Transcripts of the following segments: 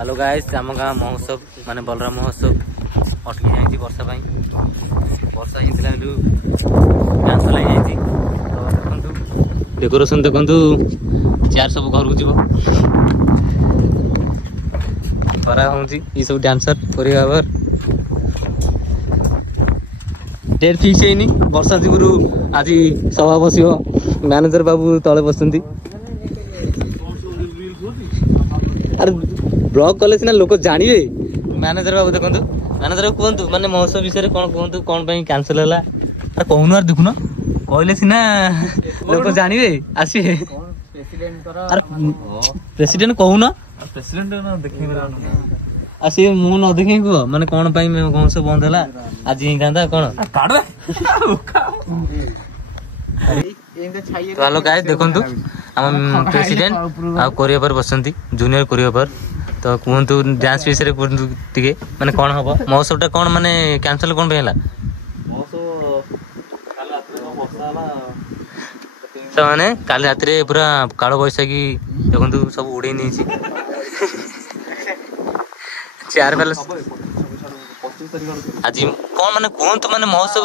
hello guys आम गाँ महोत्सव माने बलराम महोत्सव अटकी जाइए वर्षा वर्षा होता कैंसल हो डेकोरेशन देखु चेयर सब घर को जीव खरा हूँ ये सब डांसर कोरियोग्राफर डेट फिक्स है वर्षा जुगु आज सभा बस मैनेजर बाबू तले बस अरे ब्लॉग कले सीना लोक जानवे मैनेजर बाबू देखो मैनेजर बाबू कहतु माने महोत्सव विषय कौन कहतु कौन कैंसल है अरे कहून देखुन कहले सीना लोक जानवे आसे प्रेसिडेंट कहून आसी मु न देखे कह माने कौन महोत्सव बंद है आज ही था कौन तो हेलो गाइस देखु आम प्रेसिडेंट आ कोरियोग्राफर बसंती जूनियर कोरियोग्राफर तो कहतु डांस विषय कहतु टिके माने कौन हम महोत्सवटा कौन माने कैंसल कौन है तो माने काल रात पूरा काल बैसाखी देखु सब उड़े नहीं चेयर वाला आज कौन माने कहतु माने महोत्सव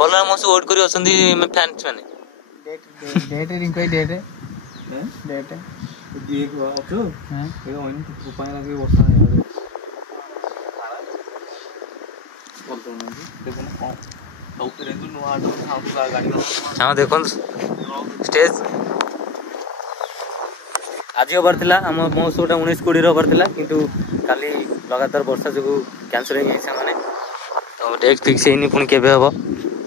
बलराम महोत्सव वेट करी अछंती फैंस माने डेट रिंग कोई डेट डेट ये अछु हां ये ओइन उपाय लगे वर्षा है हाँ देखो स्टेज आज हबार था आम महोत्सवटा 19-20 हबार था किंतु काली लगातार वर्षा जो कैंसल हो गई तो डेट फिक्स है पुणी के हम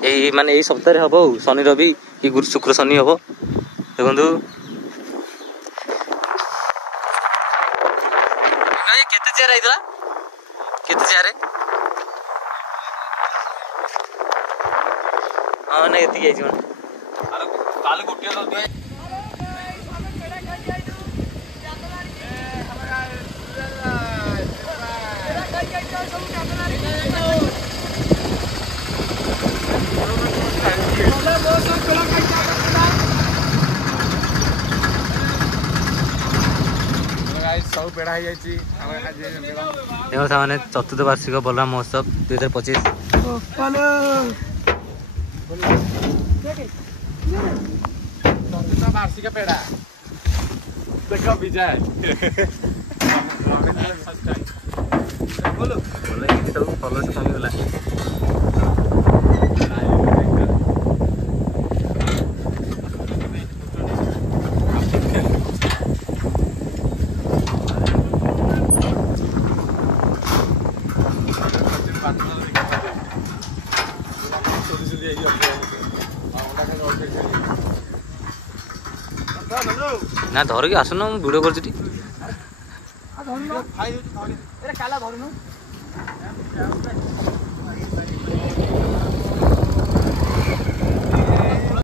यही माने यही सप्ताह हम शनि रवि कि गुरु शुक्र शनि हम देखु केते चेयर आइतला केते चेयर हां नै एति आइछ मन अरे काल गोटिया दो देखो सामने चतुर्थ वार्षिक बलराम महोत्सव 2025 वार्षिक पेड़ा देखो विजय बोलो बोले सब फॉलोअर्स कम होला ना धर के आसन वीडियो कर काला धरनु